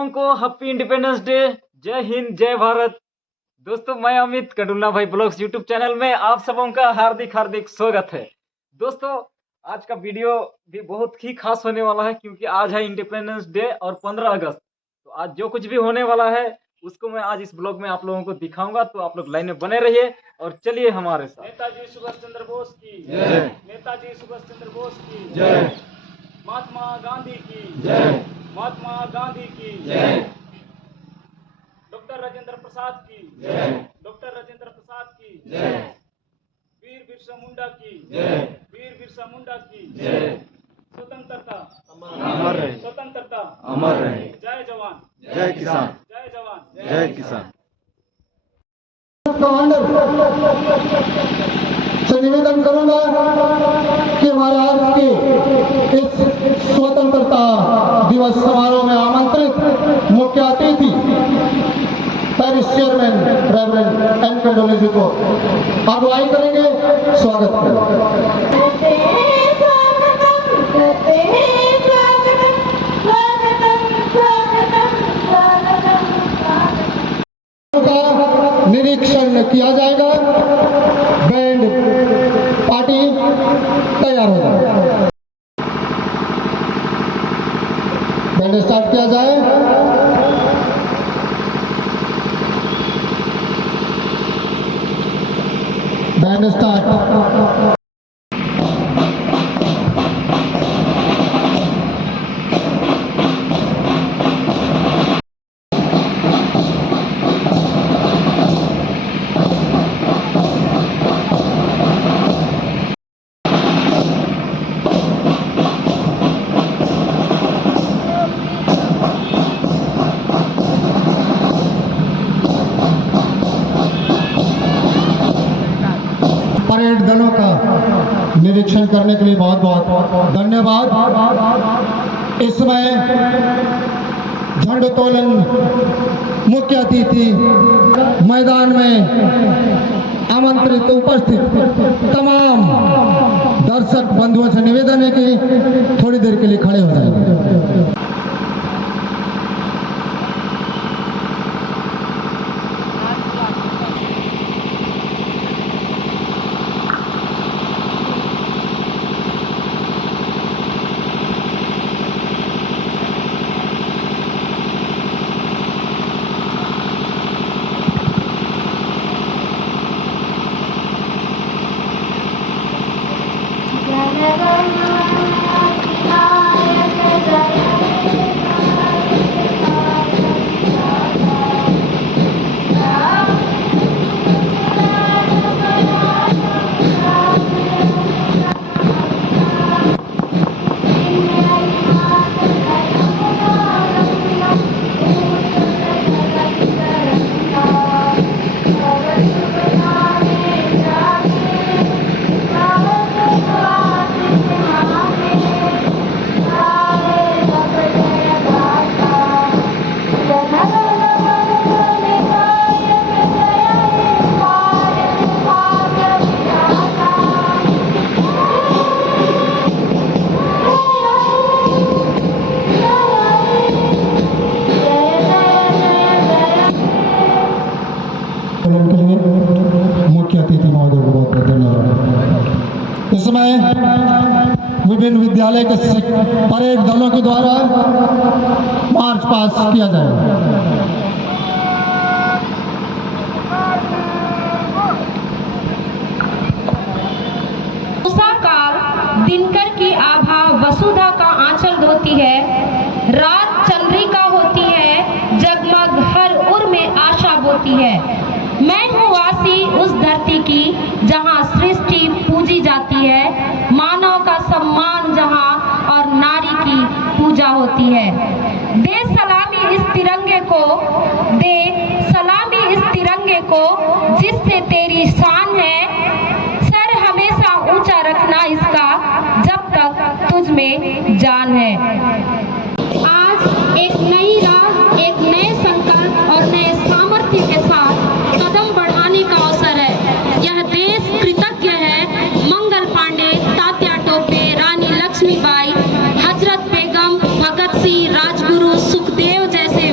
सबों को happy independence day. जय हिंद, जय भारत। दोस्तों, मैं अमित कडुल्ला भाई ब्लॉग्स यूट्यूब चैनल में आप सबों का हार्दिक हार्दिक स्वागत है। दोस्तों, आज का वीडियो भी बहुत ही खास होने वाला है क्योंकि आज है इंडिपेंडेंस डे और 15 अगस्त। तो आज जो कुछ भी होने वाला है उसको मैं आज इस ब्लॉग में आप लोगों को दिखाऊंगा, तो आप लोग लाइन में बने रहिए और चलिए हमारे साथ। नेताजी सुभाष चंद्र बोस की जय। नेताजी सुभाष चंद्र बोस की जय। महात्मा गांधी की जय। महात्मा गांधी की जय। डॉक्टर राजेंद्र प्रसाद की जय। डॉक्टर राजेंद्र प्रसाद की जय। वीर बिरसा मुंडा की जय। वीर बिरसा मुंडा की जय। स्वतंत्रता अमर रहे। स्वतंत्रता अमर रहे। जय जवान जय किसान। जय जवान जय किसान। से निवेदन करूंगा कि हमारे आज के इस स्वतंत्रता दिवस समारोह में आमंत्रित मुख्य अतिथि Paris chairman reverend N Kadole जी को अगुवाई करेंगे। स्वागत का निरीक्षण किया जाएगा। बैंड पार्टी तैयार हो जाए। बैंड स्टार्ट किया जाए। Band start. परेड दलों का निरीक्षण करने के लिए बहुत बहुत धन्यवाद। इस समय झंडोत्तोलन मुख्य अतिथि मैदान में आमंत्रित उपस्थित तमाम दर्शक बंधुओं से निवेदन है कि थोड़ी देर के लिए खड़े हो जाएं। मुख्य अतिथि महोदय को बहुत बहुत धन्यवाद। इस समय विभिन्न विद्यालय के परेड दलों के द्वारा मार्च पास किया जाएगा। दिनकर की आभा वसुधा का आंचल धोती है। रात चंद्रिका होती है, जगमग हर उर में आशा बोती है। मैं हूँ वासी उस धरती की जहाँ सृष्टि पूजी जाती है। मानव का सम्मान जहाँ और नारी की पूजा होती है। दे सलामी इस तिरंगे को, दे सलामी इस तिरंगे को जिससे तेरी शान है। सर हमेशा ऊंचा रखना इसका जब तक तुझ में जान है। आज एक नई राह, एक नए संकल्प और नए सामर्थ्य के साथ कदम बढ़ाने का अवसर है। यह देश कृतज्ञ है मंगल पांडे, तात्या टोपे, रानी लक्ष्मीबाई, हजरत बेगम, भगत सिंह, राजगुरु, सुखदेव जैसे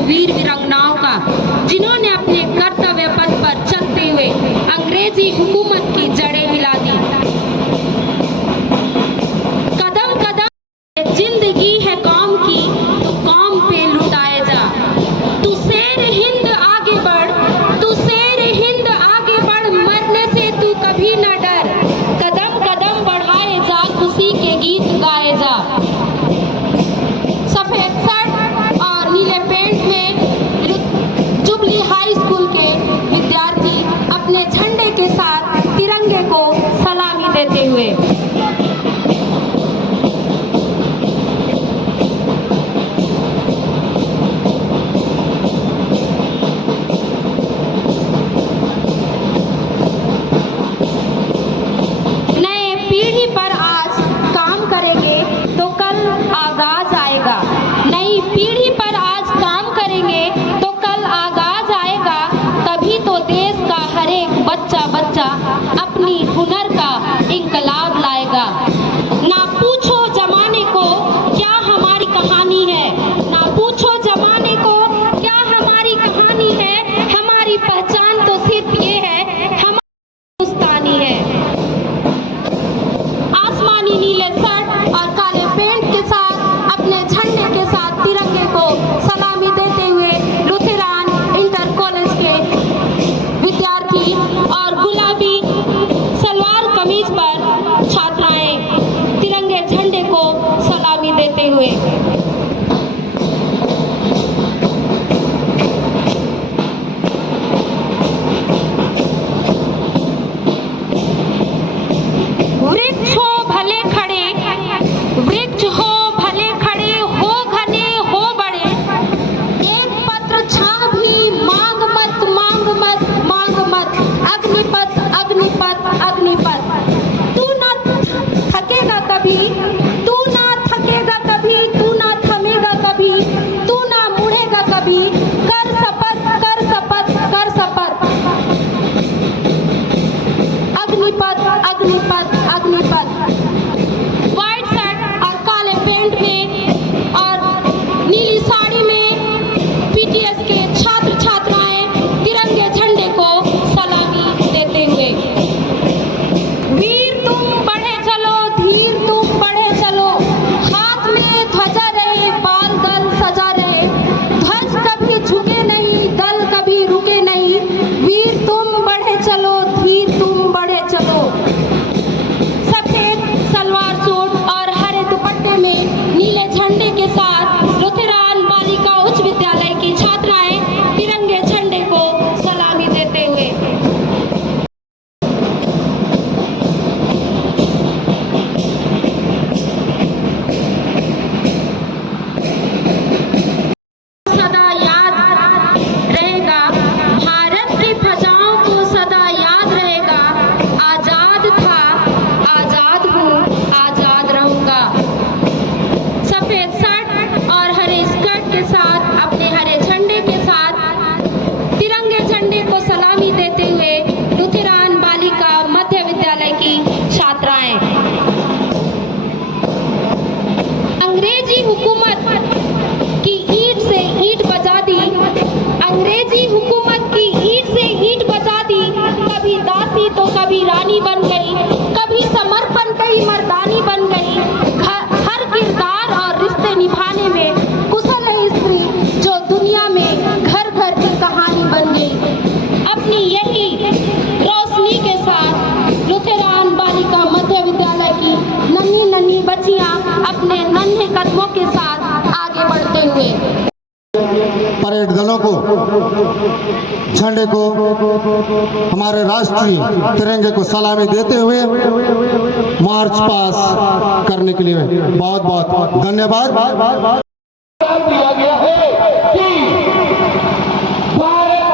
हुए। नए पीढ़ी पर आज काम करेंगे तो कल आगाज आएगा। नई पीढ़ी पर आज काम करेंगे तो कल आगाज आएगा। तभी तो देश का हर एक बच्चा बच्चा अपनी हुनर का इंकलाब लाएगा। ना पूछो जमाने को क्या हमारी कहानी है, ना पूछो जमाने को क्या हमारी कहानी है। हमारी पहचान तो सिर्फ ये है, हम हिंदुस्तानी है। आसमानी नीले शर्ट और काले पैंट के साथ अपने झंडे के साथ तिरंगे को सलामी देते हुए लुथेरान इंटर कॉलेज के विद्यार्थी और गुलाबी सलवार कमीज पर छात्राएं तिरंगे झंडे को सलामी देते हुए। वृक्ष हो भले खड़े, वृक्ष हो भले खड़े, हो घने हो बड़े, एक पत्र छाह भी मांग मत मांग मत मांग मत। अग्निपथ अग्निपथ अग्निपथ, तू ना थकेगा कभी, तू ना थकेगा कभी, तू ना थमेगा कभी, तू ना मुड़ेगा कभी। कर शपथ कर शपथ कर शपथ। अग्निपथ अग्निपथ अग्निपथ। व्हाइट शर्ट और काले पैंट में और नीली साड़ी में पीटीएस के छात्र छात्राएं तिरंगे झंडे को सलामी देते हुए। वीर तुम बढ़े चलो, धीर तुम बढ़े चलो, हाथ में ध्वजा रहे, बाल गल सजा रहे, ध्वज कभी झुके नहीं, दल कभी रुके नहीं। वीर तुम बढ़े चलो, धीर तुम बढ़े चलो। सफेद सलवार सूट और हरे दुपट्टे में नीले झंडे के साथ लुथेरान बालिका उच्च विद्यालय की छात्राएं तिरंगे झंडे को सलामी देते हुए। सदा याद रहेगा, भारत की फजाओं को सदा याद रहेगा। आजाद था, आजाद हूँ, आजाद रहूंगा। सफेद शर्ट और हरे स्कर्ट के साथ अपने हरे झंडे के साथ तिरंगे झंडे को सलामी देते हुए लुथेरान बालिका मध्य विद्यालय की छात्राएं। अंग्रेजी हुकूमत की ईंट से ईंट बजा दी, अंग्रेजी हुकूमत की ईंट से ईंट बजा दी। कभी दासी तो कभी रानी बन गई, कभी समर्पण कई मर्दानी बन गई। हर किरदार और रिश्ते निभाने में कुशल है स्त्री, जो दुनिया में घर घर की कहानी बन गई। अपनी यही रोशनी के साथ लुथेरान बालिका मध्य विद्यालय की नन्ही नन्ही बच्चियां अपने नन्हे कदमों के साथ आगे बढ़ते हुए परेड दलों को, झंडे को, हमारे राष्ट्रीय तिरंगे को सलामी देते हुए मार्च पास करने के लिए बहुत बहुत धन्यवाद। दिया गया है कि भारत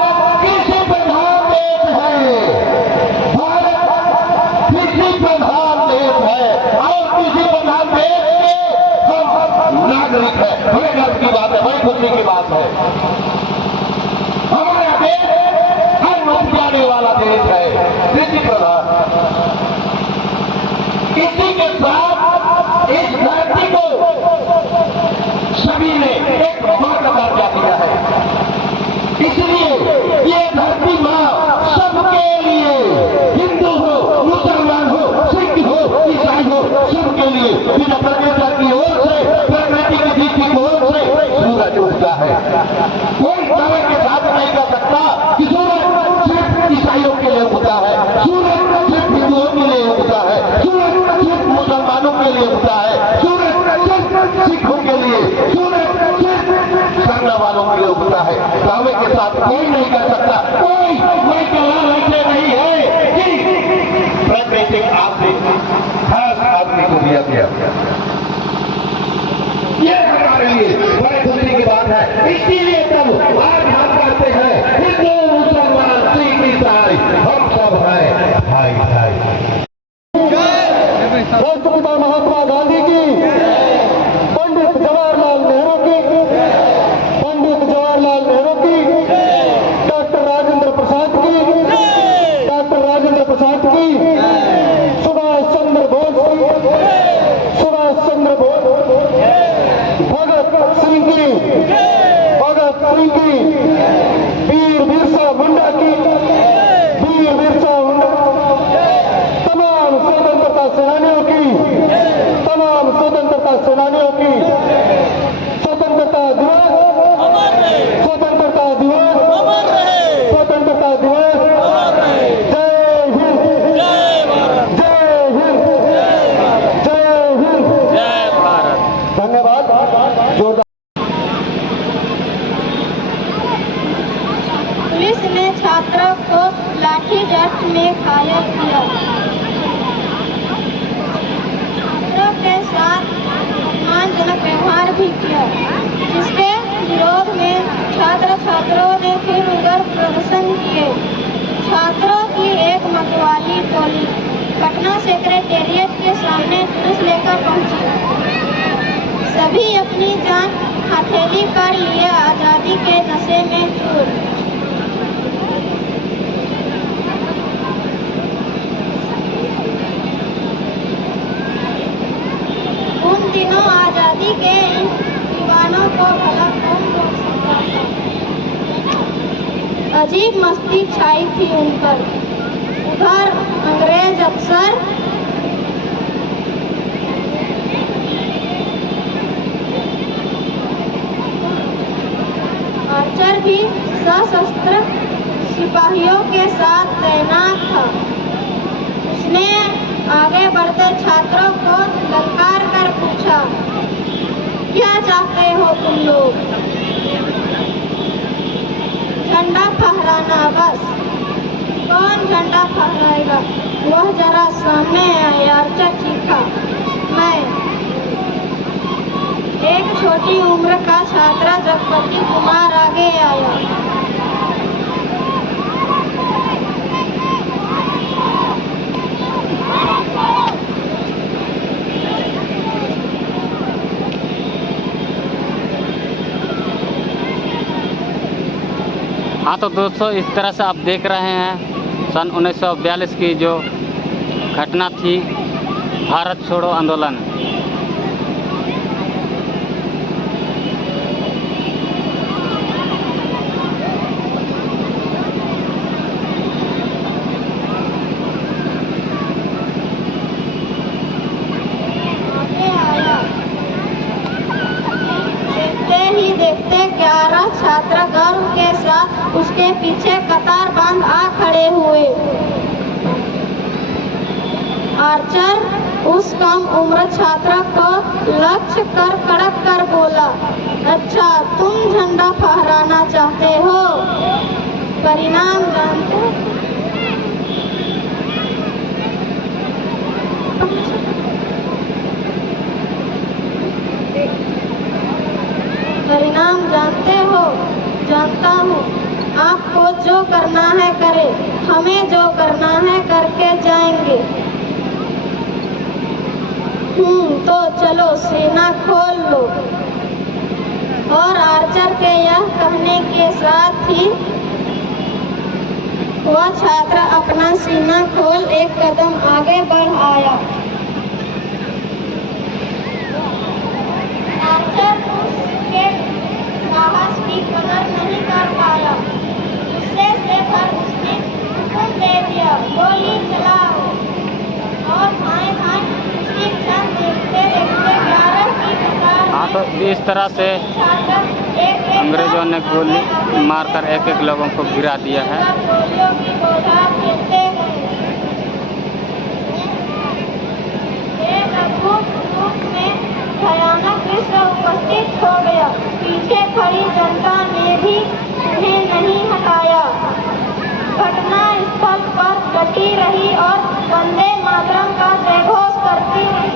कृषि प्रधान देश है, भारत कृषि प्रधान देश है और कृषि प्रधान देश के हम नागरिक है। बड़े गर्व की बात है, बड़ी खुशी की बात है। हमारा देश अन्न उपजाने वाला देश है, कृषि प्रधान। इसी के साथ इस धरती को सभी ने एक मां का दर्जा दिया है। इसलिए ये धरती मां सबके लिए, हिंदू हो, मुसलमान हो, सिख हो, ईसाई हो, सबके लिए बिना परमेश्वर की ओर से, प्रकृति की दृष्टि की ओर से सूरज उगता है। कोई दावे के साथ नहीं कर सकता कि सूरज सिर्फ ईसाइयों के लिए उगता है, सूरज सिर्फ हिंदुओं के लिए उगता है, सूरज सिर्फ मुसलमानों के लिए उगता है, सूरज सिर्फ सिखों के लिए, सूरज सिर्फ करने वालों के लिए उगता है। दावे के साथ कोई नहीं कर सकता, कोई दलाल ऐसे नहीं है कि प्रकृति आप किया। ये हमारे लिए बड़े खुशी की बात है। इसीलिए तब आज हम कहते हैं हिंदू मुसलमान सिख ईसाई हम सब हैं भाई भाई। राष्ट्रपिता महात्मा गांधी की, पंडित जवाहरलाल नेहरू की, पंडित जवाहरलाल नेहरू की, डॉक्टर राजेंद्र प्रसाद की, डॉक्टर राजेंद्र प्रसाद की, सुभाष चंद्र बोस की, सुभाष चंद्र बोस, भगत सिंह की, भगत सिंह की, वीर बिरसा मुंडा की, वीर बिरसा मुंडा, तमाम स्वतंत्रता सेनानियों की, तमाम स्वतंत्रता सेनानियों की स्वतंत्रता दिवस, स्वतंत्रता दिवस, स्वतंत्रता दिवस। जय हिंद, जय हिंद, जय हिंद, जय भारत। धन्यवाद। जोरदार। पुलिस ने छात्रों को लाठीचार्ज में घायल किया। छात्रों के साथ अपमानजनक व्यवहार भी किया, जिसके विरोध में छात्र छात्राओं ने फिर उग्र प्रदर्शन किए। छात्रों की एक मतवाली टोली पटना सेक्रेटेरिएट के सामने जुलूस लेकर पहुंची। सभी अपनी जान हथेली पर लिए आजादी के नशे में चूर। उन दिनों आजादी के इन दीवानों को भला कौन रोक सकता था। अजीब मस्ती छाई थी उन पर। उधर अंग्रेज अफसर आर्चर भी सशस्त्र सिपाहियों के साथ तैनात था। उसने आगे बढ़ते छात्रों को ललकार कर पूछा, क्या चाहते हो तुम लोग? झंडा फहराना बस। कौन झंडा फहराएगा? वह जरा सामने आए। आर्चर चीखा। मैं। एक छोटी उम्र का छात्र जगपति कुमार आगे आया। हाँ तो दोस्तों, इस तरह से आप देख रहे हैं सन 1942 की जो घटना थी, भारत छोड़ो आंदोलन। देखते 11 छात्र गर्व के साथ उसके पीछे कतार बांध आ खड़े हुए। आर्चर उस कम उम्र छात्र को लक्ष्य कर कड़क कर बोला, अच्छा तुम झंडा फहराना चाहते हो? परिणाम जानते हो? परिणाम जानते हो? जानता हूँ। आपको जो करना है करे, हमें जो करना है करके जाएंगे। तो चलो सीना खोल लो। और आर्चर के यह कहने के साथ ही वह छात्र अपना सीना खोल एक कदम आगे बढ़ आया। आर्चर उसके साहस की कदर नहीं कर पाया। गुस्से से भर उसने हुक्म दे दिया, गोली चलाओ। और धाएं धाएं उसी क्षण देखते देखते 11 की कतार हाँ तो इस तरह से अंग्रेजों ने गोली मारकर एक एक लोगों को गिरा दिया है। गोलियों की बौछार गिरते गए। एक अद्भुत रूप में भयानक दृश्य उपस्थित हो गया। पीछे खड़ी जनता ने भी उन्हें नहीं हटाया। घटना स्थल पर डटी रही और वंदे मातरम का जयघोष करती रही।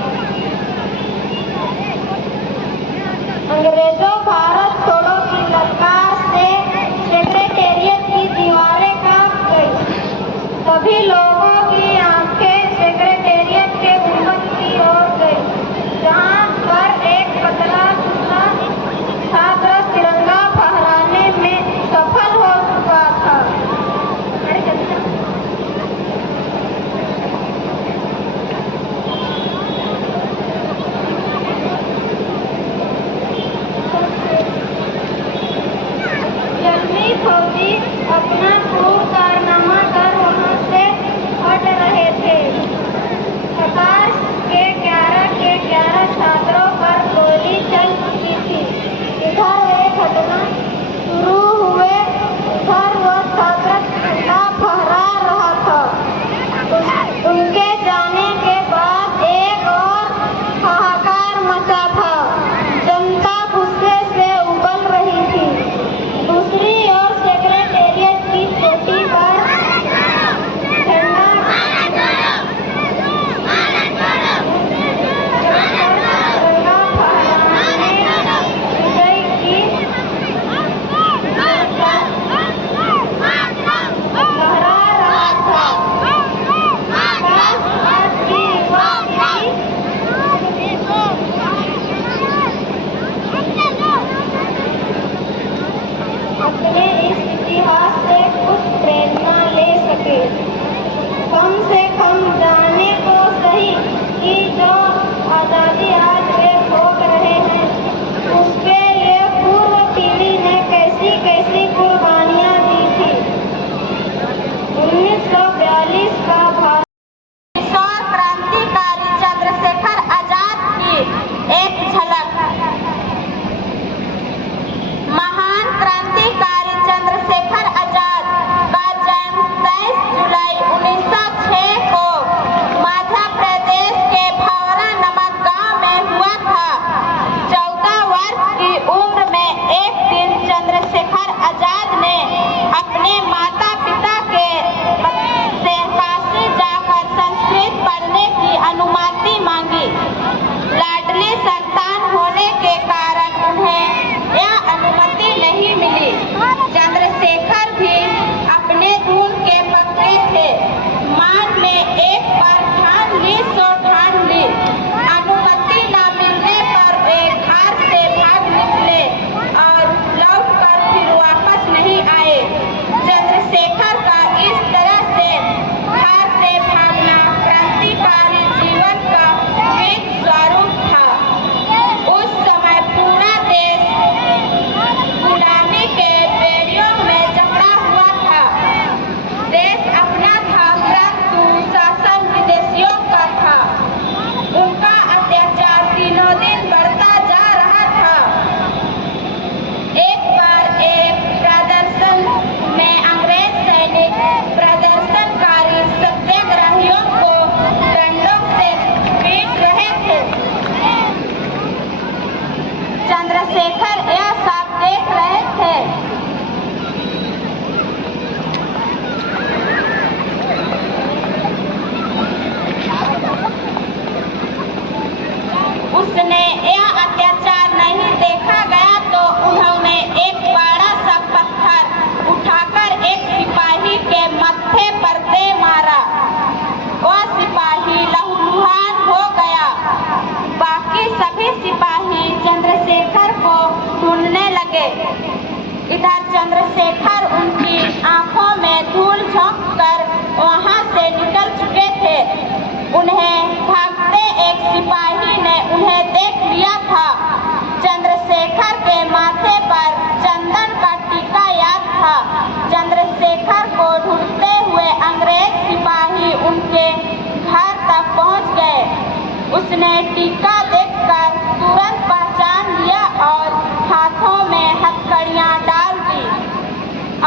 उसने टीका देखकर तुरंत पहचान लिया और हाथों में हथकड़ियां डाल दी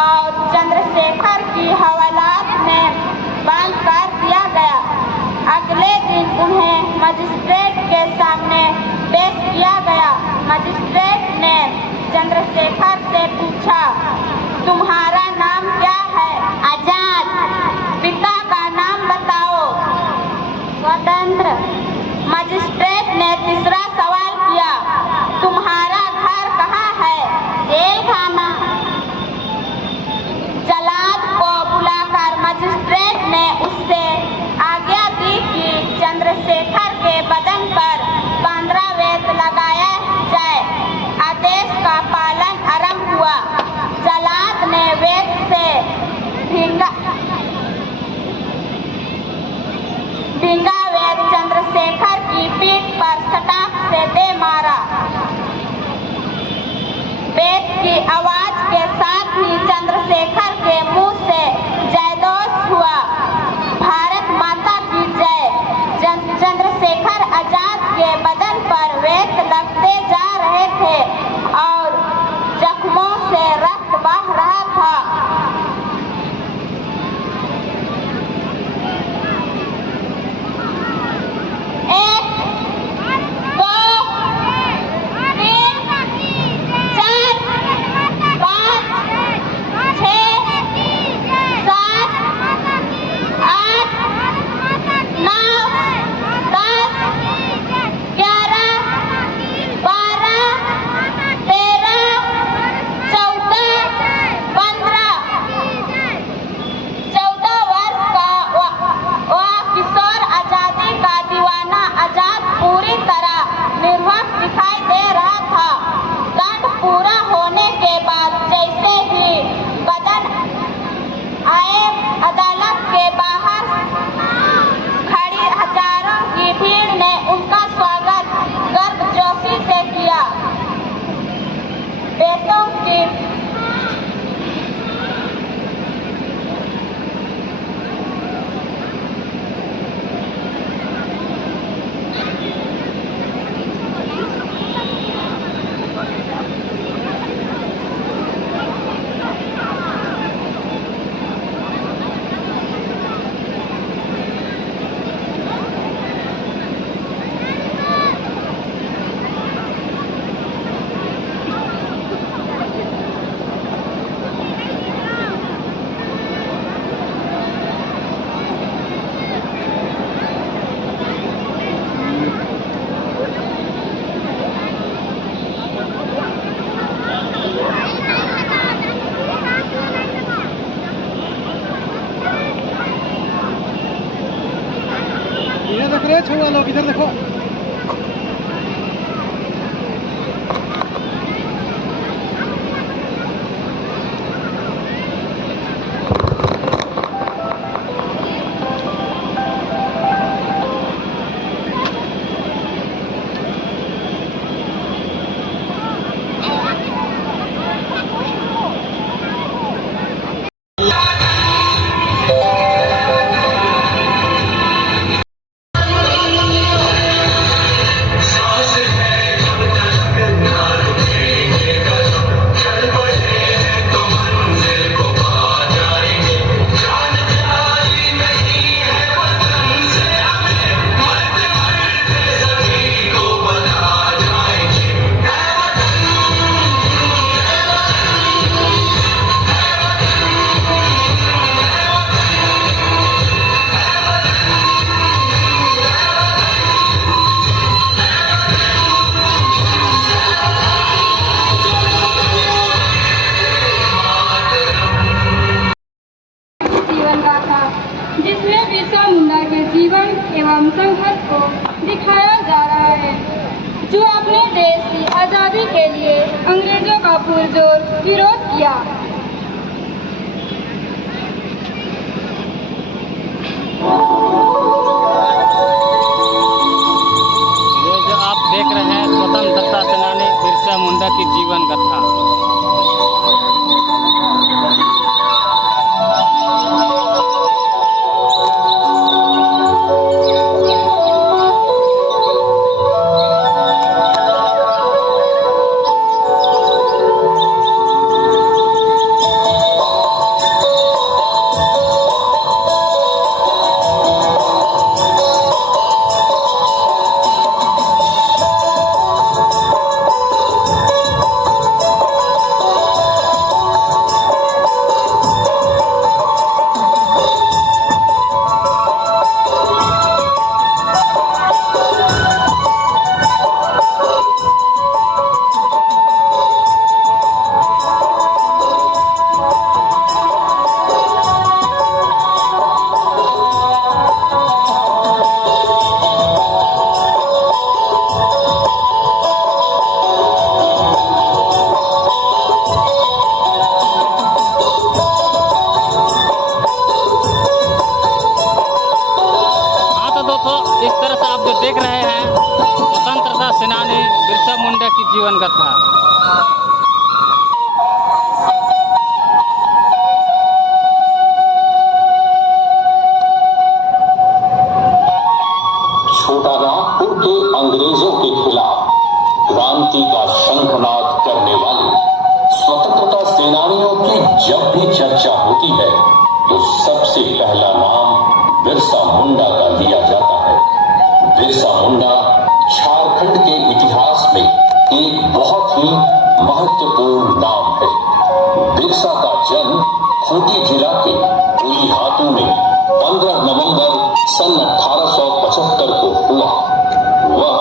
और चंद्रशेखर की हवालात में बंद कर दिया गया। अगले दिन उन्हें मजिस्ट्रेट के सामने पेश किया गया। मजिस्ट्रेट ने चंद्रशेखर से पूछा, तुम्हारा नाम क्या है? आजाद। पिता का नाम बताओ? स्वतंत्र। मजिस्ट्रेट ने तीसरा सवाल किया, तुम्हारा घर कहाँ है? जेल खाना। जल्लाद को बुलाकर मजिस्ट्रेट ने उससे आज्ञा दी कि चंद्रशेखर के बदन पर 15 वेद लगाया जाए। आदेश का पालन आरंभ हुआ। जल्लाद ने वेद से भींगा वेद चंद्रशेखर की पीठ पर सटाक से दे मारा। वेद की आवाज के साथ ही चंद्रशेखर के मुंह से जयघोष हुआ, भारत माता की जय। चंद्रशेखर आजाद के बदन पर वेद लगते जा रहे थे और जख्मों से रक्त बह रहा था। छुआ लोग इधर देखो। संघर्ष को दिखाया जा रहा है, जो अपने देश की आज़ादी के लिए अंग्रेजों का पुरजोर विरोध किया। ये जो आप देख रहे हैं स्वतंत्रता सेनानी बिरसा मुंडा की जीवन कथा। देख रहे हैं स्वतंत्रता सेनानी बिरसा मुंडा की जीवन कथा। छोटानागपुर के अंग्रेजों के खिलाफ क्रांति का शंखनाद करने वाले स्वतंत्रता सेनानियों की जब भी चर्चा होती है तो सबसे पहला नाम बिरसा मुंडा का लिया जाता है। बिरसा मुंडा झारखंड के इतिहास में एक बहुत ही महत्वपूर्ण नाम है। बिरसा का जन्म खूंटी जिला के कोलीहातू में 15 नवंबर सन 1875 को हुआ। वह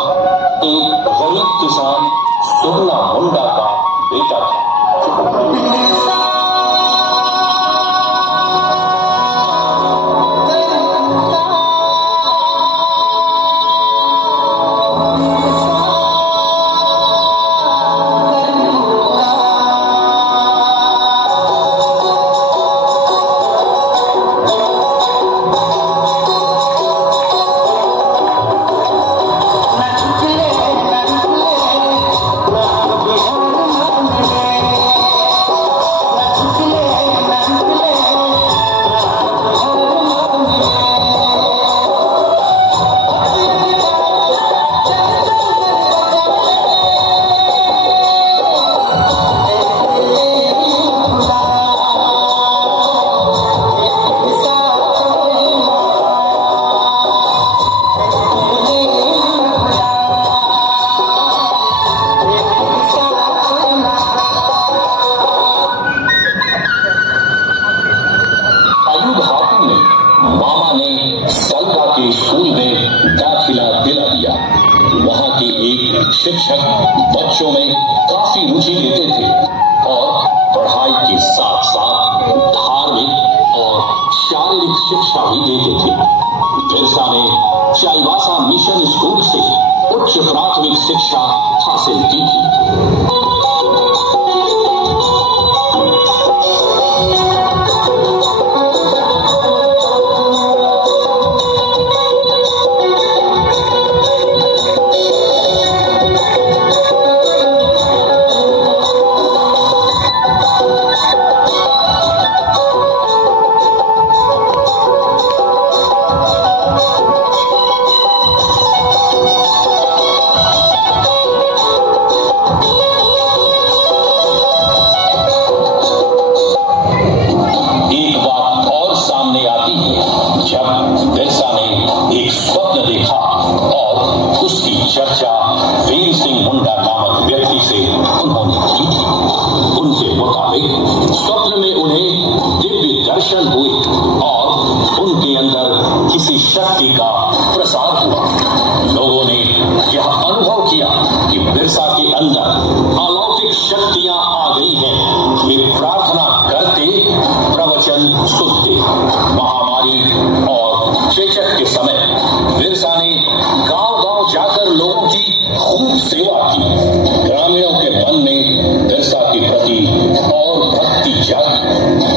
एक गरीब किसान सुगना मुंडा का बेटा था। मामा ने सलका के स्कूल में दाखिला दिला दिया। वहां के एक शिक्षक बच्चों में काफी रुचि लेते थे और पढ़ाई के साथ साथ धार्मिक और शारीरिक शिक्षा भी देते थे। बिरसा ने चाईबासा मिशन स्कूल से उच्च प्राथमिक शिक्षा हासिल की थी। चर्चा वीर सिंह मुंडा नामक व्यक्ति से उन्होंने की थी। उनके मुताबिक स्वप्न में उन्हें दिव्य दर्शन हुए और उनके अंदर किसी शक्ति का प्रसार हुआ। लोगों ने यह अनुभव किया कि बिरसा के अंदर अलौकिक शक्तियां आ गई हैं। वे प्रार्थना करते, प्रवचन सुनते। महामारी और चेचक के समय बिरसा ने गांव-गांव जाकर लोगों की खूब सेवा की। ग्रामीणों के मन में बिरसा के प्रति और भक्ति जागी।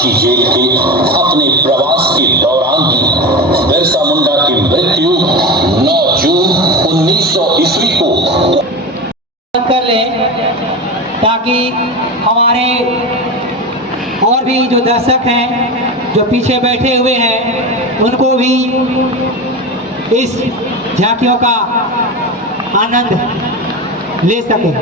रांची जेल के अपने प्रवास के दौरान ही बिरसा मुंडा की मृत्यु 9 जून 1900 ईस्वी को कर लें ताकि हमारे और भी जो दर्शक हैं जो पीछे बैठे हुए हैं उनको भी इस झांकियों का आनंद ले सकें।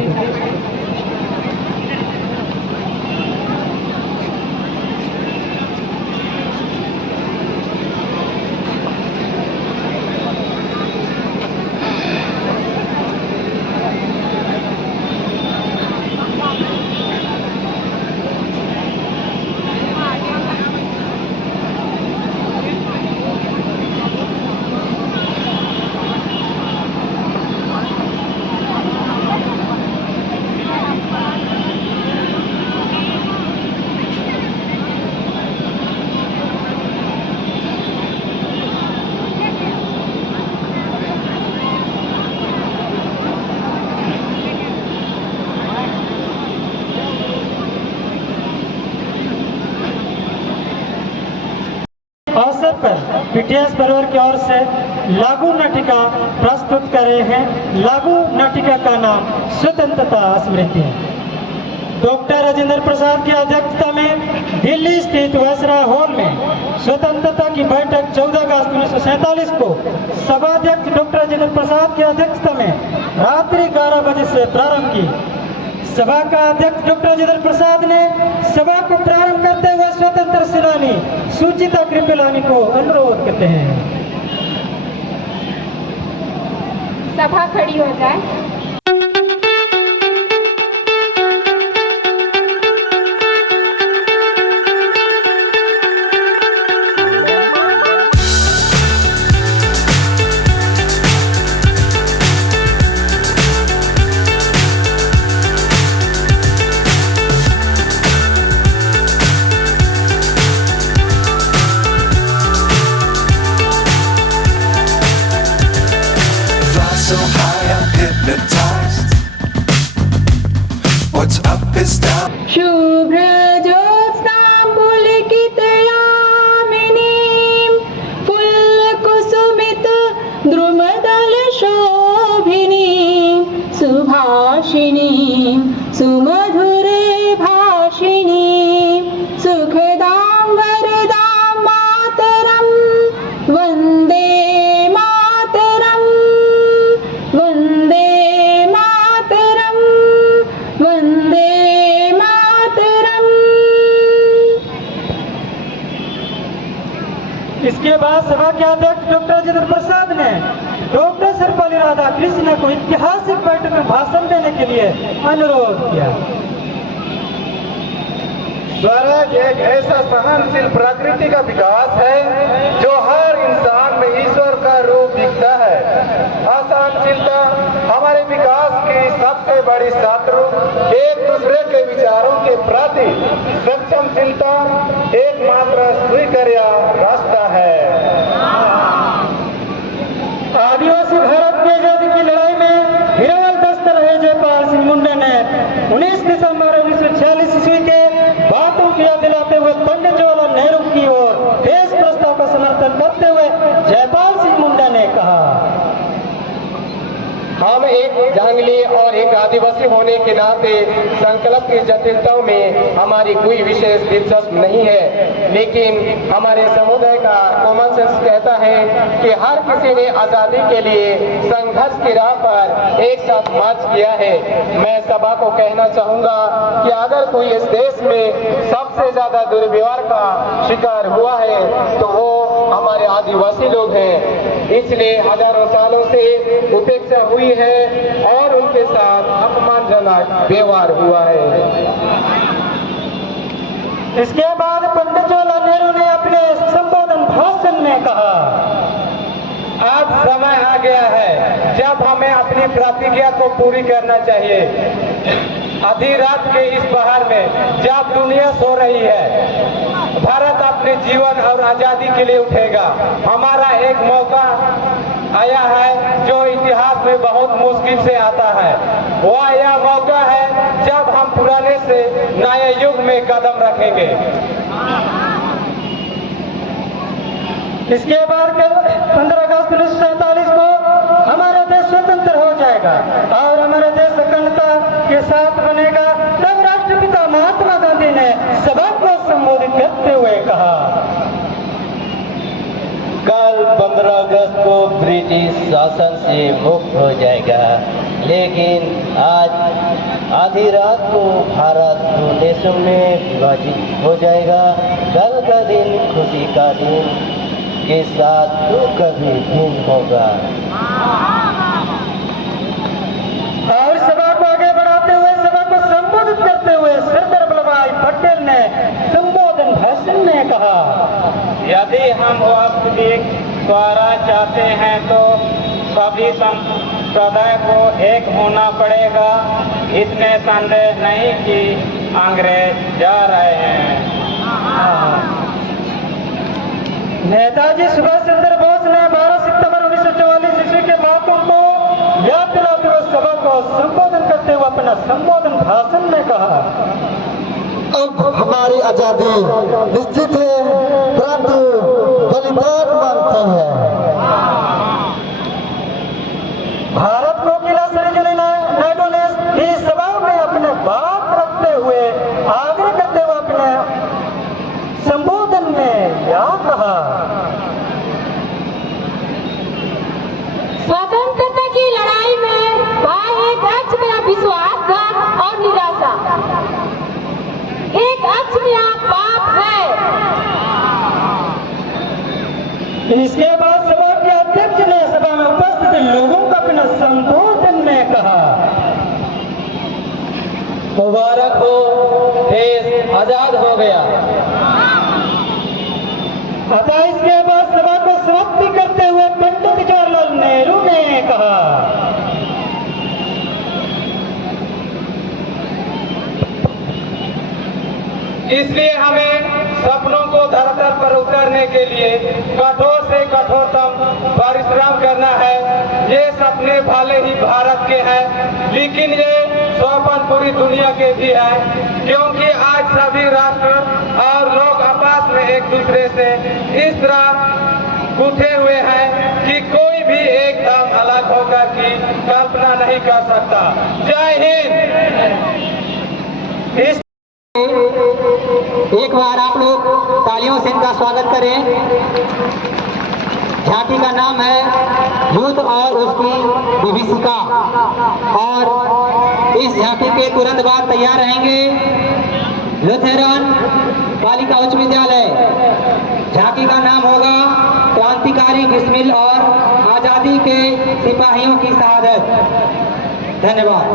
अवसर पर पीटीएस परिवार की ओर से लागू नाटिका प्रस्तुत कर रहे हैं। लागू नाटिका का नाम स्वतंत्रता स्मृति है। डॉक्टर राजेंद्र प्रसाद की अध्यक्षता में दिल्ली स्थित वायसराय हॉल में स्वतंत्रता की बैठक 14 अगस्त 1947 को सभाध्यक्ष डॉक्टर राजेंद्र प्रसाद की अध्यक्षता में रात्रि 11 बजे से प्रारंभ की। सभा का अध्यक्ष डॉक्टर राजेंद्र प्रसाद ने सभा को प्रारंभ करते हुए स्वतंत्र सेनानी सुचिता कृपलानी को अनुरोध करते हैं। सभा खड़ी हो जाए। So high I'm hypnotized. What's up is down. शुभ्र ज्योत्स्नां पुलकितयामिनीं फुल्लकुसुमित द्रुमदल शोभिनीं सुभाषिणीं सुमधुरे भाषिणीं सुखदां वरदां मातरं वन्दे मातरम् वन्दे मातरम् वन्दे मातरम्। इसके बाद सभा के अध्यक्ष डॉक्टर राजेंद्र प्रसाद ने डॉक्टर सर्वपल्ली राधाकृष्णन को ऐतिहासिक बैठक में भाषण देने के लिए अनुरोध किया। स्वराज एक ऐसा सहनशील प्रकृति का विकास है जो हर इंसान में ईश्वर का रूप दिखता है। असहनशीलता हमारे विकास की सबसे बड़ी शत्रु, एक दूसरे के विचारों के प्रति सक्षमशीलता एकमात्र स्वीकार्य रास्ता है। आदिवासी भारत की आजादी की लड़ाई में हीरोवल दस्त रहे जयपाल सिंह मुंडा ने 19 दिसंबर 1946 ईस्वी के बातों की याद दिलाते हुए पंडित जवाहरलाल नेहरू की ओर देश प्रस्ताव का समर्थन करते हुए जयपाल सिंह मुंडा ने कहा, हम एक जंगली और एक आदिवासी होने के नाते संकल्प की जटिलताओं में हमारी कोई विशेष दिलचस्प नहीं है, लेकिन हमारे समुदाय का कॉमन सेंस कहता है कि हर किसी ने आजादी के लिए संघर्ष की राह पर एक साथ मार्च किया है। मैं सभा को कहना चाहूंगा कि अगर कोई इस देश में सबसे ज्यादा दुर्व्यवहार का शिकार हुआ है तो वो हमारे आदिवासी लोग हैं। इसलिए हजारों सालों से उपेक्षा हुई है और उनके साथ अपमानजनक व्यवहार हुआ है। इसके बाद पंडित जवाहरलाल नेहरू ने अपने संबोधन भाषण में कहा, अब समय आ गया है जब हमें अपनी प्रतिज्ञा को पूरी करना चाहिए। आधी रात के इस पहाड़ में जब दुनिया सो रही है, भारत अपने जीवन और आजादी के लिए उठेगा। हमारा एक मौका आया है जो इतिहास में बहुत मुश्किल से आता है। वह यह मौका है जब हम पुराने से नए युग में कदम रखेंगे। इसके बाद 15 अगस्त 1947 को हमारा देश स्वतंत्र हो जाएगा और हमारा देश अखंडता के साथ बनेगा। तब राष्ट्रपिता महात्मा गांधी ने सभा को संबोधित करते हुए कहा, कल 15 अगस्त को ब्रिटिश शासन से मुक्त हो जाएगा, लेकिन आज आधी रात को भारत 2 देशों में विभाजित हो जाएगा। कल का दिन खुशी का दिन के साथ दुख का भी दिन होगा। और सभा को आगे बढ़ाते हुए सभा को संबोधित करते हुए सरदार वल्लभ भाई पटेल ने संबोधन भाषण में कहा, यदि हम वास्तविक स्वराज चाहते हैं तो सभी संप्रदाय को एक होना पड़ेगा। इसमें संदेह नहीं कि अंग्रेज जा रहे हैं। नेताजी सुभाष चंद्र बोस ने 12 सितंबर 1944 ईस्वी के बातों को याद दिलाते हुए सभा को संबोधन करते हुए अपना संबोधन भाषण में कहा, अब हमारी आजादी निश्चित है, परंतु बलिदान मांगता है। भारत को किला सरोजिनी नायडू ने इस सभा में अपने बात रखते हुए आग्रह करते हुए अपने संबोधन में क्या कहा, स्वतंत्रता की लड़ाई में बाह्य अक्ष में विश्वासघात और निराशा, एक अक्ष में पाप है। इसके बाद सभा के अध्यक्ष ने सभा में उपस्थित लोगों को अपना संबोधन में कहा, मुबारक हो, देश आजाद हो गया। अतः इसके बाद सभा को समाप्ति करते हुए पंडित जवाहरलाल नेहरू ने कहा, इसलिए हमें सपनों को धरातल पर उतारने के लिए कठोर से कठोरतम परिश्रम करना है। ये सपने भले ही भारत के हैं, लेकिन ये सपन पूरी दुनिया के भी है, क्योंकि आज सभी राष्ट्र और लोग आपस में एक दूसरे से इस तरह गुथे हुए हैं कि कोई भी एकदम अलग होकर की कल्पना नहीं कर सकता। जय हिंद। एक बार आप लोग तालियों से इनका स्वागत करें। झांकी का नाम है युद्ध और उसकी विभीषिका, और इस झांकी के तुरंत बाद तैयार रहेंगे लुथेरन बालिका उच्च विद्यालय। झांकी का नाम होगा क्रांतिकारी बिस्मिल और आजादी के सिपाहियों की शहादत। धन्यवाद।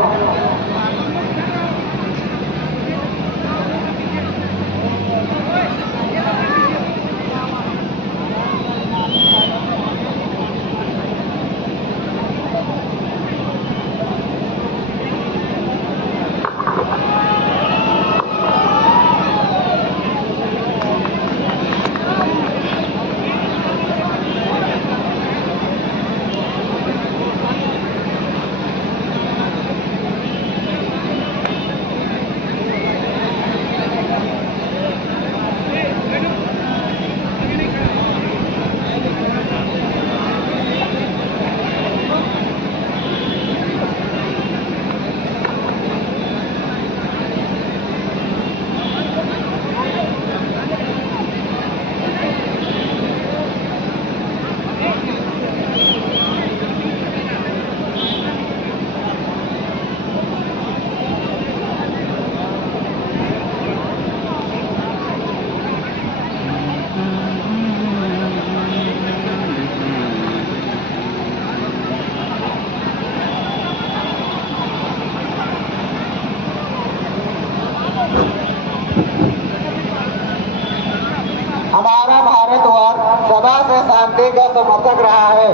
हमारा भारतवर्ष सदा से शांति का समर्थक रहा है,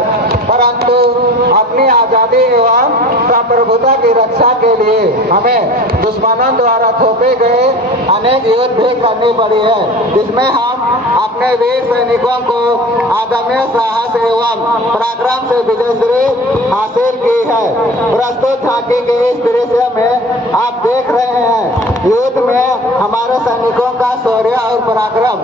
परंतु अपनी आजादी एवं संप्रभुता की रक्षा के लिए हमें दुश्मनों द्वारा थोपे गए अनेक युद्ध भी करनी पड़ी है, जिसमें हम अपने वीर सैनिकों को अदम्य साहस एवं पराक्रम से विजयश्री हासिल की है। प्रस्तुत झांकी के इस दृश्य में आप देख रहे हैं। युद्ध में हमारे सैनिकों का शौर्य और पराक्रम।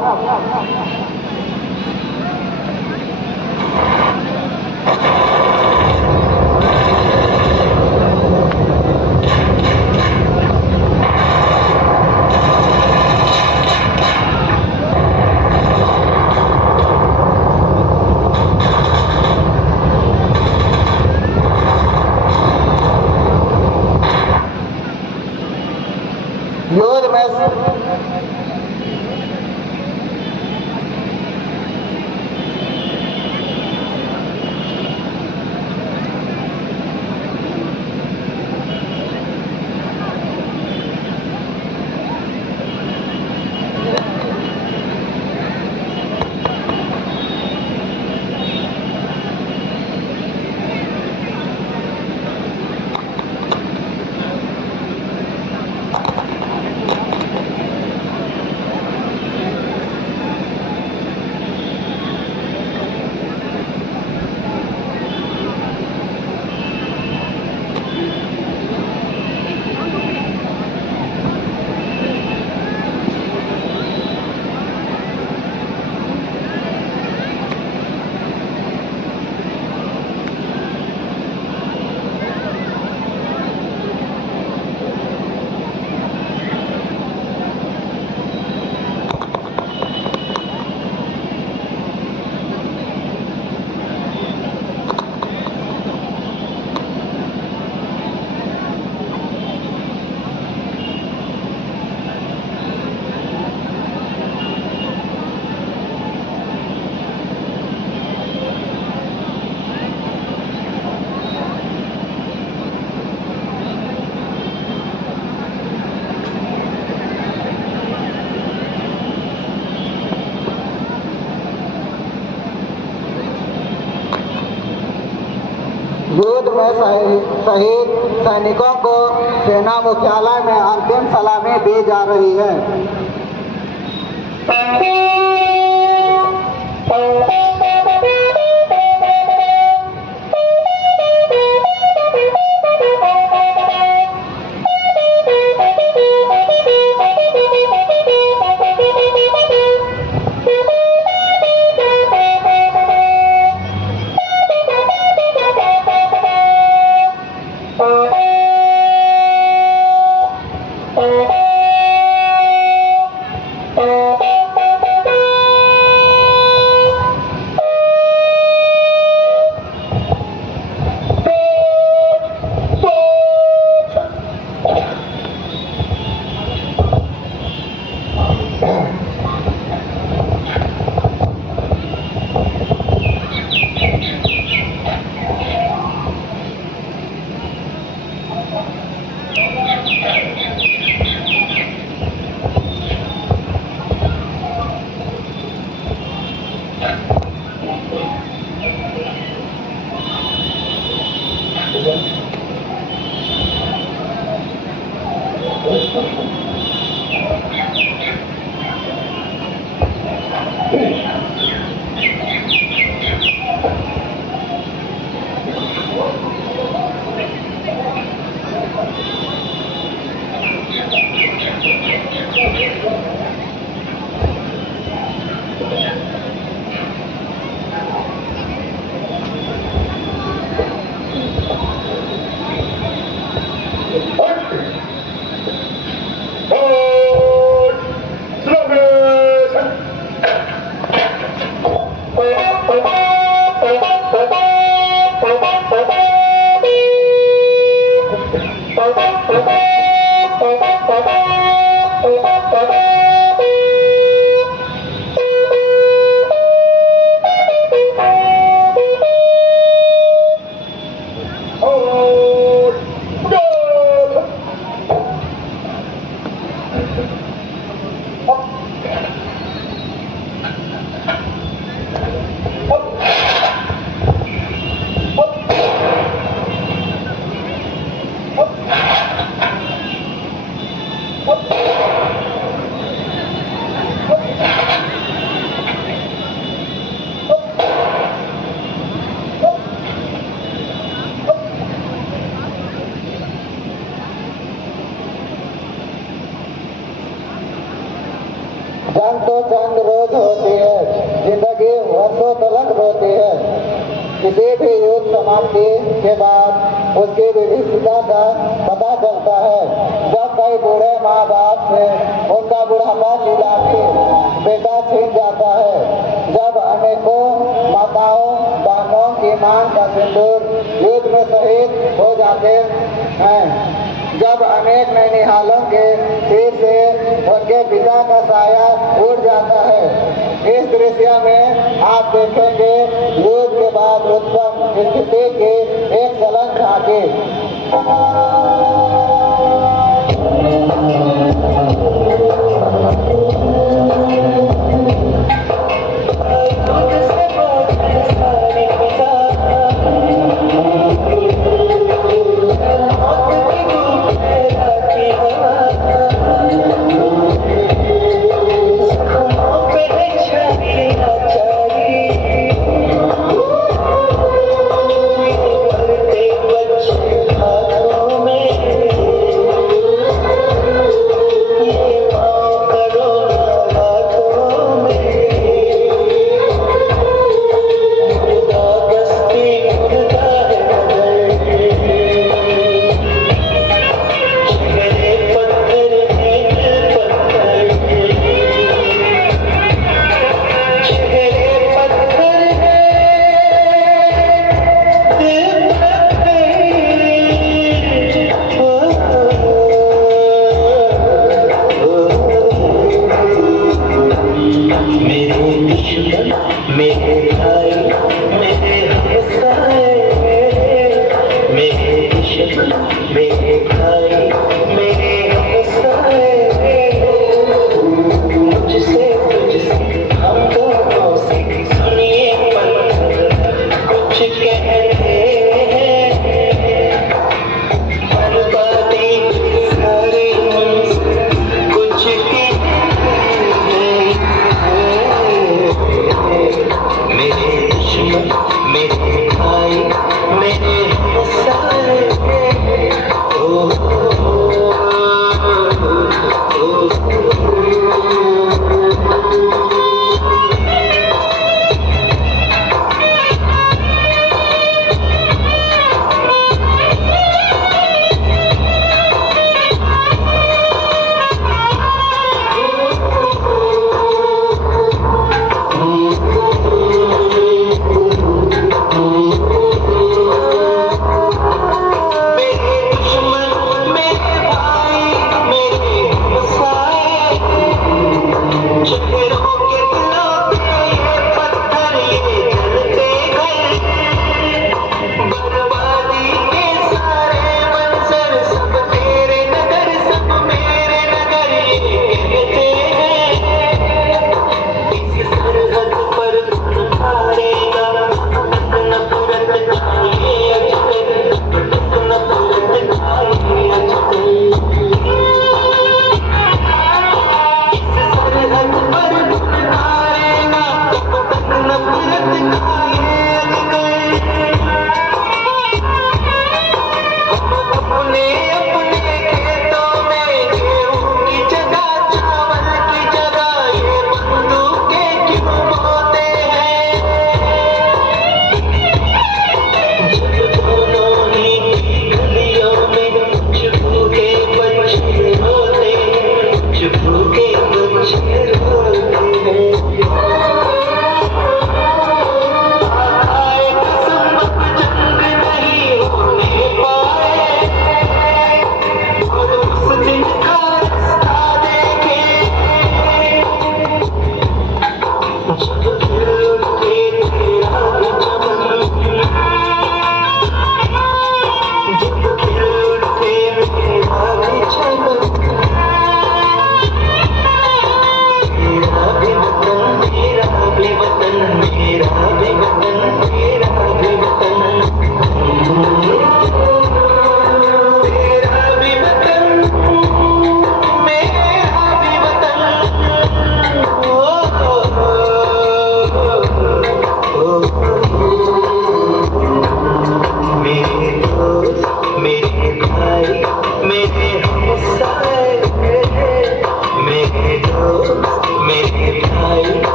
युद्ध में शहीद सैनिकों को सेना मुख्यालय में अंतिम सलामी दी जा रही है। किसी भी युद्ध समाप्ति के बाद उसकी विविधता का पता चलता है। जब कई बूढ़े माँ बाप से उनका बुढ़ापा की लाठी बेटा छीन जाता है, जब अनेकों माताओं बहनों की मांग का सिंदूर युद्ध में शहीद हो जाते हैं, जब अनेक नैनिहालों के सिर से उनके पिता का साया उड़ जाता है। इस दृश्य में आप देखेंगे युद्ध के बाद उत्पन्न स्थिति की एक झलक झांकी। मेरे भाई मेरे हमसाए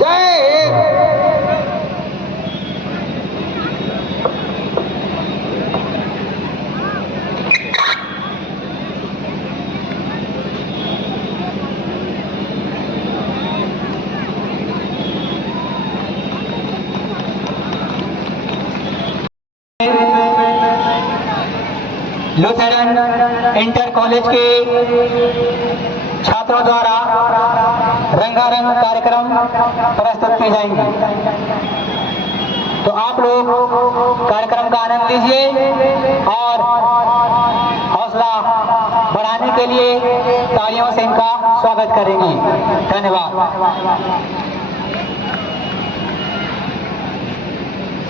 जय हिंद। लुथेरन इंटर कॉलेज के छात्रों द्वारा रंगारंग कार्यक्रम प्रस्तुत किए जाएंगे, तो आप लोग कार्यक्रम का आनंद लीजिए और हौसला बढ़ाने के लिए तालियों से इनका स्वागत करेंगे। धन्यवाद।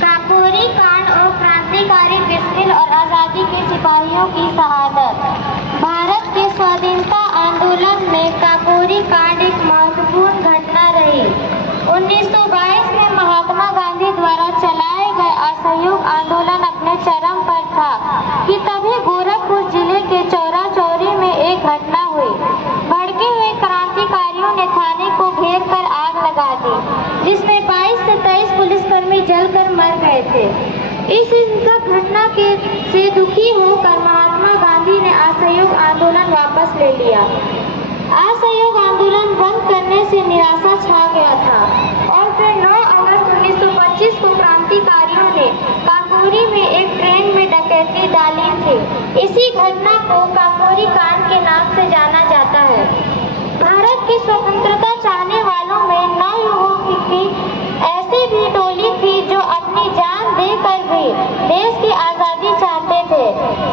काकोरी कांड और क्रांतिकारी बिस्मिल और आज़ादी के सिपाहियों की शहादत। भारत के स्वाधीनता आंदोलन में काकोरी कांड एक महत्वपूर्ण घटना रही। 1922 में महात्मा गांधी द्वारा चलाए गए असहयोग आंदोलन अपने चरम पर था कि तभी गोरखपुर जिले के चौरा चौरी में एक घटना हुई। भड़के हुए क्रांतिकारियों ने थाने को घेर कर आग लगा दी, जिसमें 22 से 23 पुलिसकर्मी जलकर मर गए थे। इस हिंसक घटना से दुखी होकर महात्मा गांधी ने असहयोग आंदोलन वापस ले लिया। असहयोग आंदोलन बंद करने से निराशा छा गया था और फिर 9 अगस्त 1925 को क्रांतिकारियों ने काकोरी में एक ट्रेन में डकैती डाली थी। इसी घटना को काकोरी कांड के नाम से जाना जाता है। भारत की स्वतंत्रता चाहने वालों में 9 युवकों की ऐसी भी टोली थी जो अपनी जान देकर भी देश की आज़ादी चाहते थे।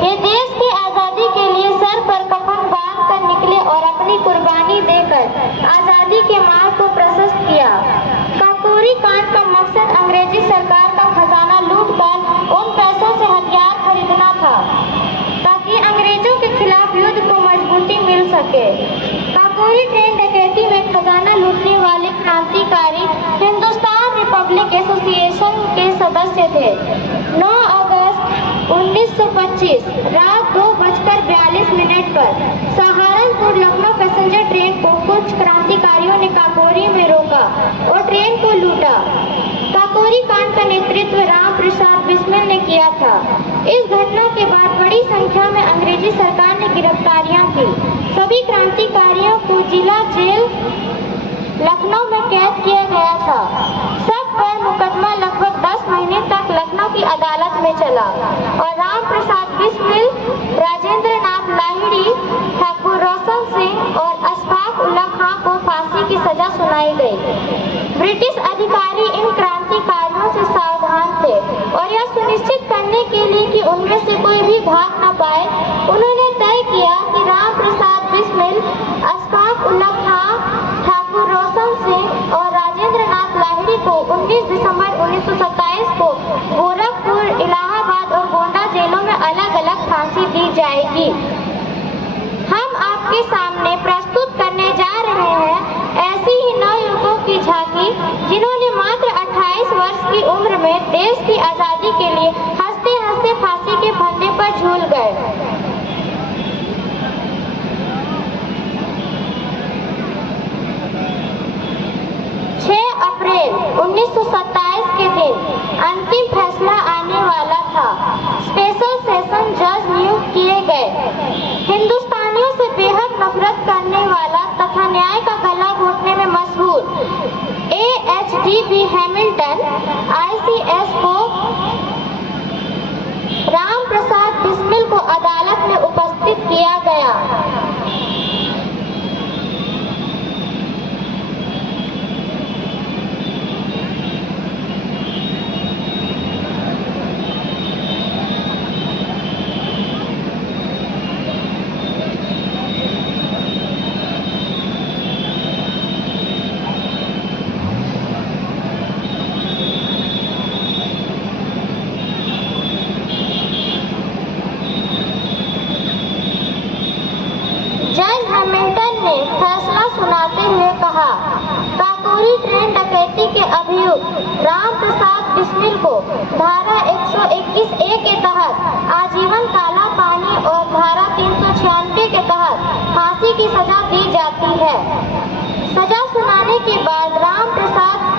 ये देश की आज़ादी के लिए सर पर कफन बांध कर निकले और अपनी कुर्बानी देकर आज़ादी के मार्ग को प्रशस्त किया। काकोरी कांड का मकसद अंग्रेजी सरकार का खजाना लूटकर उन पैसों से हथियार खरीदना था ताकि अंग्रेजों के खिलाफ युद्ध को मजबूती मिल सके। काकोरी ट्रेन डकैती में खजाना लूटने वाले क्रांतिकारी हिंदुस्तान रिपब्लिक एसोसिएशन के सदस्य थे। 9 अगस्त 1925 रात 2:42 पर सहारनपुर लखनऊ पैसेंजर ट्रेन को कुछ क्रांतिकारियों ने काकोरी में रोका और ट्रेन को लूटा। काकोरी कांड का नेतृत्व राम प्रसाद बिस्मिल ने किया था। इस घटना के बाद बड़ी संख्या में अंग्रेजी सरकार ने गिरफ्तारियां की। सभी क्रांतिकारियों को जिला जेल लखनऊ में कैद किया गया था। सब पर मुकदमा लगभग 10 महीने तक लखनऊ की अदालत में चला और राम प्रसाद बिस्मिल, राजेंद्र नाथ लाहिड़ी, ठाकुर रोशन सिंह और अशफाक उल्लाह खां को फांसी की सजा सुनाई गई। ब्रिटिश अधिकारी इन क्रांतिकारियों से सावधान थे और यह सुनिश्चित करने के लिए कि उनमें से कोई भी भाग न पाए, उन्होंने तय किया कि राम प्रसाद बिस्मिल, अशफाक उल्लाह खां, ठाकुर रोशन सिंह और राजेंद्र नाथ लाहिड़ी को 19 दिसंबर 1927 को गोरखपुर, इलाहाबाद और गोंडा जेलों में अलग अलग फांसी दी जाएगी। हम आपके सामने प्रस्तुत करने जा रहे हैं ऐसी ही 9 युवकों की झांकी जिन्होंने मात्र 28 वर्ष की उम्र में देश की आज़ादी के लिए हंसते हंसते फांसी के फंदे पर झूल गए। 6 अप्रैल 1927 के दिन अंतिम फैसला आने वाला था। स्पेशल सेशन जज नियुक्त किए गए। हिंदुस्तानियों से बेहद नफरत करने वाला तथा न्याय का गला घोटने में मशहूर AHDB हैमिल्टन ICS को राम प्रसाद बिस्मिल को अदालत में उपस्थित किया गया। जज हैमिल्टन ने फैसला सुनाते हुए कहा, काकोरी ट्रेन डकैती के अभियुक्त राम प्रसाद बिस्मिल को धारा 121A के तहत आजीवन काला पानी और धारा 396 के तहत फांसी की सजा दी जाती है। सजा सुनाने के बाद राम प्रसाद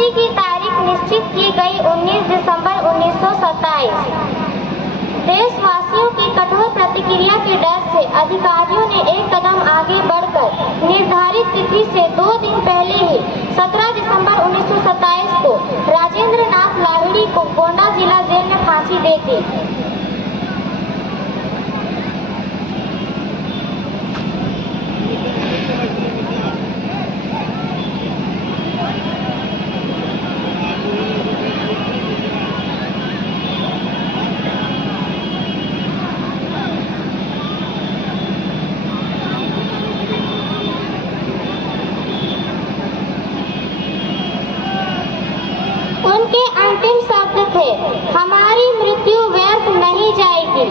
फांसी की तारीख निश्चित की गई 19 दिसंबर 1927। देशवासियों की कठोर प्रतिक्रिया के डर से अधिकारियों ने एक कदम आगे बढ़कर निर्धारित तिथि से 2 दिन पहले ही 17 दिसंबर 1927 को राजेंद्र नाथ लाहिड़ी को गोंडा जिला जेल में फांसी दे दी। उनके अंतिम शब्द थे, हमारी मृत्यु व्यर्थ नहीं जाएगी।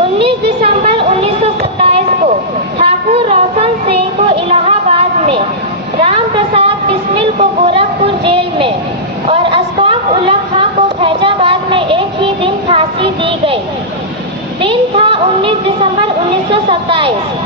19 दिसंबर 1927 को ठाकुर रोशन सिंह को इलाहाबाद में, राम प्रसाद बिस्मिल को गोरखपुर जेल में और अशफाक उल्ला खां को फैजाबाद में एक ही दिन फांसी दी गई। दिन था 19 दिसंबर 1927।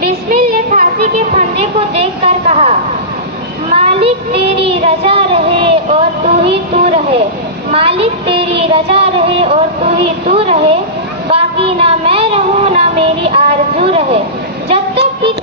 बिस्मिल ने फांसी के फंदे को देखकर कहा, मालिक तेरी रजा रहे और तू ही तू रहे, मालिक तेरी रजा रहे और तू ही तू रहे, बाकी ना मैं रहूं ना मेरी आरज़ू रहे। जब तक कि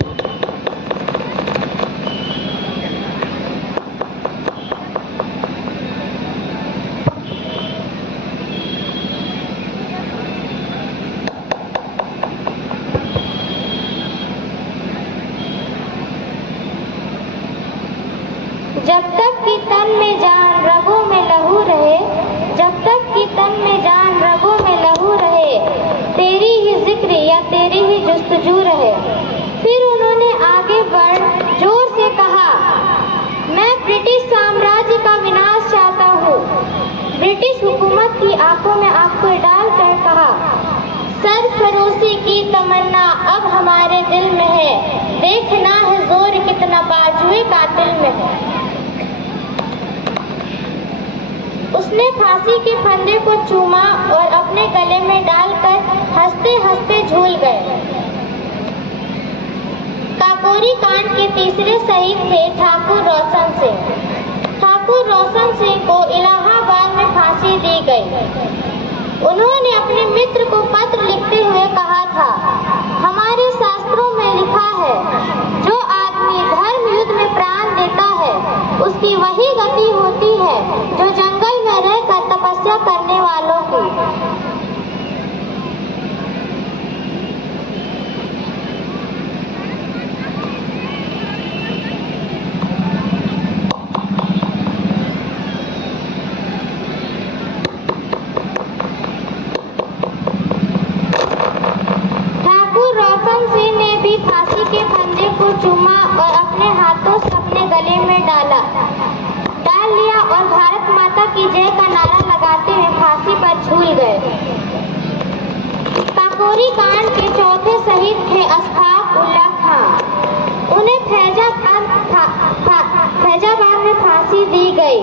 जब तक कि तन में जान रगों में लहू रहे, जब तक कि तन में जान रगों में लहू रहे, तेरी ही जिक्र या तेरी ही जुस्तजू रहे। फिर उन्होंने आगे बढ़ जोर से कहा, मैं ब्रिटिश साम्राज्य का विनाश चाहता हूँ। ब्रिटिश हुकूमत की आंखों में आंखें डालकर कहा, सरफरोशी की तमन्ना अब हमारे दिल में है, देखना है जोर कितना बाजुए कातिल में है। उसने फांसी के फंदे को चूमा और अपने गले में डालकर हंसते हंसते झूल गए। काकोरी कांड के तीसरे शहीद थे ठाकुर रोशन सिंह। ठाकुर रोशन सिंह को इलाहाबाद में फांसी दी गई। उन्होंने अपने मित्र को पत्र लिखते हुए कहा था, हमारे शास्त्रों में लिखा है, जो आदमी धर्म युद्ध में प्राण देता है उसकी वही गति होती है जो जंगल में रहकर तपस्या करने वालों की। ठाकुर रोशन सिंह ने भी फांसी के फंदे को चूमा और अपने हाथों से अपने गले में डाल लिया और भारत माता की जय का नारा लगाते हुए फांसी पर झूल गए। काकोरी कांड के चौथे शहीद थे अशफाक उल्ला खां। उन्हें फैजाबाद में फांसी दी गई।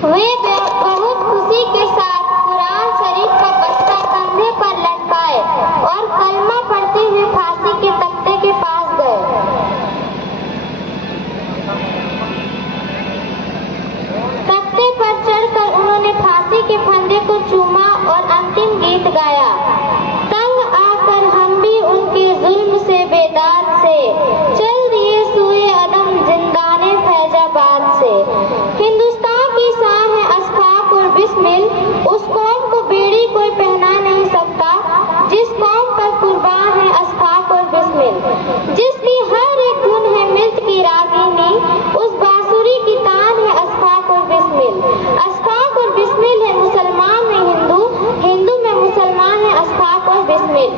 वे बहुत खुशी के साथ कुरान शरीफ का बस्ता कंधे पर लटकाए और कलमा पढ़ते हुए फांसी के तख्ते के पास गए। तख्ते पर चढ़कर उन्होंने फांसी को चूमा और अंतिम गीत गाया। तंग आकर हम भी उनके जुल्म से बेदार से चल दिए सुए अदम जिंदाने फैजाबाद से। हिंदुस्तान की शान है अस्फाक और बिस्मिल, उस कौम को बेड़ी कोई पहना नहीं सकता जिस कौम पर कुर्बान है अस्फाक और बिस्मिल। जिसकी हर एक धुन है मिल्त की रागिनी, उस बांसुरी की तान है अस्फाक और बिस्मिल। अस्फाक और बिस्मिल है मुसलमान में हिंदू, हिंदू में मुसलमान है अस्फाक और बिस्मिल।